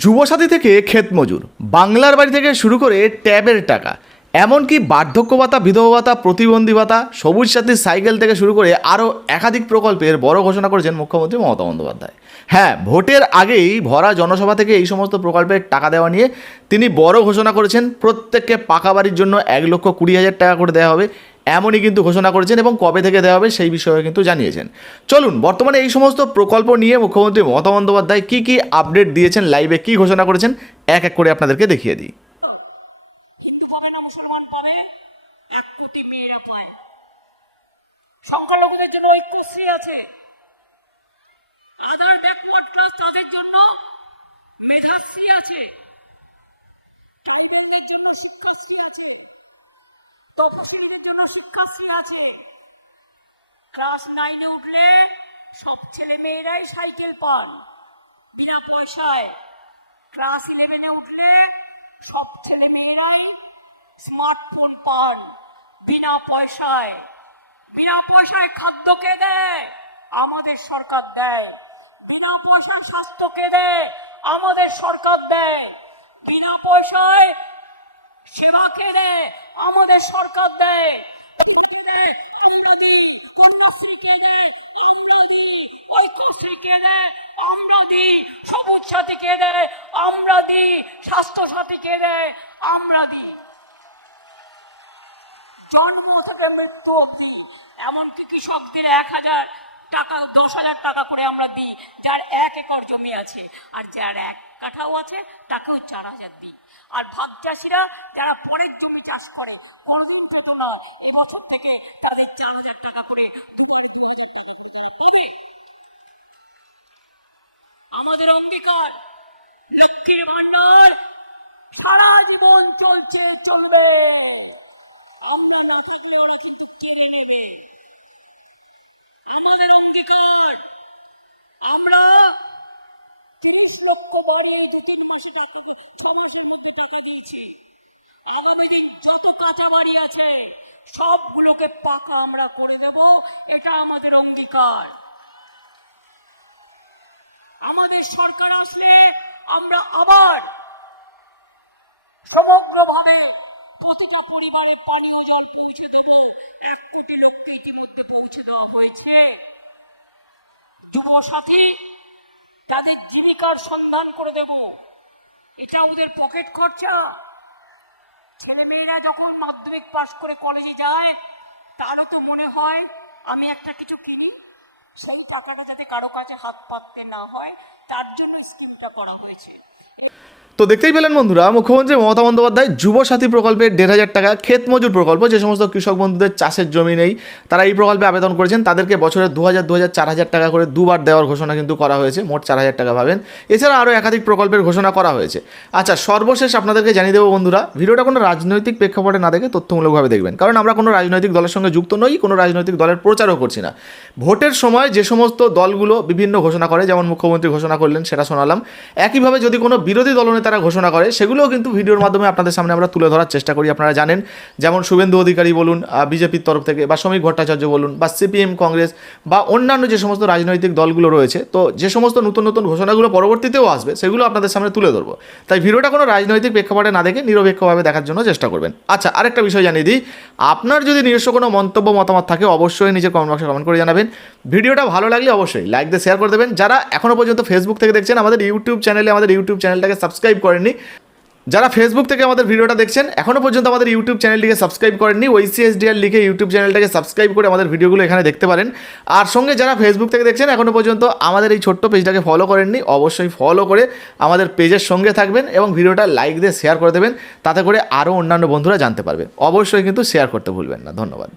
যুবসাথী থেকে ক্ষেত মজুর, বাংলার বাড়ি থেকে শুরু করে ট্যাবের টাকা, এমনকি বার্ধক্য ভাতা, বিধবা ভাতা, প্রতিবন্ধী ভাতা, সবুজ সাথী সাইকেল থেকে শুরু করে আরও একাধিক প্রকল্পের বড় ঘোষণা করেছেন মুখ্যমন্ত্রী মমতা বন্দ্যোপাধ্যায়। হ্যাঁ, ভোটের আগেই ভরা জনসভা থেকে এই সমস্ত প্রকল্পের টাকা দেওয়া নিয়ে তিনি বড় ঘোষণা করেছেন। প্রত্যেককে পাকা বাড়ির জন্য 1,20,000 টাকা করে দেওয়া হবে, এমনই কিন্তু ঘোষণা করেছেন এবং কবে থেকে দেওয়া হবে সেই বিষয়ে কিন্তু জানিয়েছেন। চলুন বর্তমানে এই সমস্ত প্রকল্প নিয়ে মুখ্যমন্ত্রী মমতা বন্দ্যোপাধ্যায় কী কী আপডেট দিয়েছেন, লাইভে কী ঘোষণা করেছেন এক এক করে আপনাদেরকে দেখিয়ে দিই। সংখ্যালঘুদের জন্য ঐক্যশ্রী আছে, আদার ব্যাকওয়ার্ড ক্লাস তাদের জন্য মেধাশ্রী আছে, তরুণদের জন্য শিক্ষাশ্রী আছে, তপশিলীদের জন্য শিক্ষাশ্রী আছে। ক্লাস 9-এ উঠলে সব ছেলে মেয়েরাই সাইকেল পান বিনা পয়সায়। ক্লাস 11-এ উঠলে সব ছেলে মেয়েরাই স্মার্টফোন পান বিনা পয়সায়। বিনা পয়সায় খাদ্য কে দেয়? আমাদের সরকার দেয়। বিনা পয়সায় স্বাস্থ্য কে দেয়? আমাদের সরকার দেয়। বিনা পয়সায় সেবা কে দেয়? আমাদের সরকার দেয়। আমরা দিই, কন্যাশ্রী কে দেয়? আমরা দিই। ঐক্যশ্রী কে দেয়? আমরা দিই। সবুজ সাথী কে দেয়? আমরা দিই। স্বাস্থ্য সাথী কে দেয়? আমরা দিই। জন্ম থেকে মৃত্যু অবধি এমনকি কৃষকদের 1,000 টাকা, 10,000 টাকা করে আমরা দিই, যার 1 একর জমি আছে, আর যার 1 কাঠাও আছে তাকেও 4,000 দিই। আর ভাগ চাষিরা যারা পরের জমি চাষ করে কোনদিন তো নয়, এবছর থেকে তাদের 4,000 টাকা করে আমাদের অঙ্গীকার। লক্ষ্মীর ভান্ডার সারা জীবন চলছে, চলবে। আমরা না থাকলে ওরা কিন্তু কিনে নেবে। আমাদের অঙ্গীকার, আমরা 24 লক্ষ বাড়িয়ে 2-3 মাসে টাকা, 6 মাসে টাকা দিয়েছি। আগামী দিন যত কাঁচা বাড়ি আছে সবগুলোকে পাকা আমরা করে দেব, এটা আমাদের অঙ্গীকার। আমাদের সরকার আসলে আমরা আবার সমগ্রভাবে প্রতিটা পরিবারে পানীয় জল পৌঁছে দেব। 1 কোটি লোককে ইতিমধ্যে পৌঁছে দেওয়া হয়েছে। যুবসাথী তাদের জীবিকার সন্ধান করে দেব, এটা ওদের পকেট খরচা। ছেলে মেয়েরা যখন মাধ্যমিক পাস করে কলেজে যায় তারও তো মনে হয় আমি একটা কিছু কিনি, সেই টাকাটা যাতে কারো কাছে হাত পাততে না হয় তার জন্য স্কিমটা করা হয়েছে। তো দেখতেই পেলেন বন্ধুরা, মুখ্যমন্ত্রী মমতা বন্দ্যোপাধ্যায় যুবসাথী প্রকল্পের 1,500 টাকা, ক্ষেত মজুর প্রকল্প, যে সমস্ত কৃষক বন্ধুদের চাষের জমি নেই তারা এই প্রকল্পে আবেদন করেছেন, তাদেরকে বছরে 2,000, 2,000, 4,000 টাকা করে দুবার দেওয়ার ঘোষণা কিন্তু করা হয়েছে। মোট 4,000 টাকা পাবেন। এছাড়া আরও একাধিক প্রকল্পের ঘোষণা করা হয়েছে। আচ্ছা, সর্বশেষ আপনাদেরকে জানিয়ে দেবো বন্ধুরা, ভিডিওটা কোনো রাজনৈতিক প্রেক্ষাপটে না দেখে তথ্যমূলকভাবে দেখবেন, কারণ আমরা কোনো রাজনৈতিক দলের সঙ্গে যুক্ত নই, কোনো রাজনৈতিক দলের প্রচারও করছি না। ভোটের সময় যে সমস্ত দলগুলো বিভিন্ন ঘোষণা করে, যেমন মুখ্যমন্ত্রী ঘোষণা করলেন সেটা শোনালাম, একইভাবে যদি কোনো বিরোধী দলনেতারা ঘোষণা করে সেগুলোও কিন্তু ভিডিওর মাধ্যমে আপনাদের সামনে আমরা তুলে ধরার চেষ্টা করি। আপনারা জানেন, যেমন শুভেন্দু অধিকারী বলুন বিজেপির তরফ থেকে, বা শ্রমিক ভট্টাচার্য বলুন, বা সিপিএম, কংগ্রেস, বা অন্যান্য যে সমস্ত রাজনৈতিক দলগুলো রয়েছে, তো যে সমস্ত নতুন নতুন ঘোষণাগুলো পরবর্তীতেও আসবে সেগুলো আপনাদের সামনে তুলে ধরবো। তাই ভিডিওটা কোনো রাজনৈতিক প্রেক্ষাপটে না দেখে নিরপেক্ষভাবে দেখার জন্য চেষ্টা করবেন। আচ্ছা, আরেকটা বিষয় জানিয়ে দিই, আপনার যদি নিজস্ব কোনো মন্তব্য মতামত থাকে অবশ্যই নিজের কমেন্ট বক্সে কমেন্ট করে জানাবেন। ভিডিওটা ভালো লাগলে অবশ্যই লাইক দিয়ে শেয়ার করে দেবেন। যারা এখনও পর্যন্ত ফেসবুক থেকে দেখছেন আমাদের ইউটিউব চ্যানেলটাকে সাবস্ক্রাইব করেননি, যারা ফেসবুক থেকে আমাদের ভিডিওটা দেখছেন এখনও পর্যন্ত আমাদের ইউটিউব চ্যানেলটিকে সাবস্ক্রাইব করেননি, OICSDR লিখে ইউটিউব চ্যানেলটাকে সাবস্ক্রাইব করে আমাদের ভিডিওগুলো এখানে দেখতে পারেন। আর সঙ্গে যারা ফেসবুক থেকে দেখছেন এখনও পর্যন্ত আমাদের এই ছোট্ট পেজটাকে ফলো করেননি, অবশ্যই ফলো করে আমাদের পেজের সঙ্গে থাকবেন এবং ভিডিওটা লাইক দিয়ে শেয়ার করে দেবেন, তাতে করে আরও অন্যান্য বন্ধুরা জানতে পারবে। অবশ্যই কিন্তু শেয়ার করতে ভুলবেন না। ধন্যবাদ।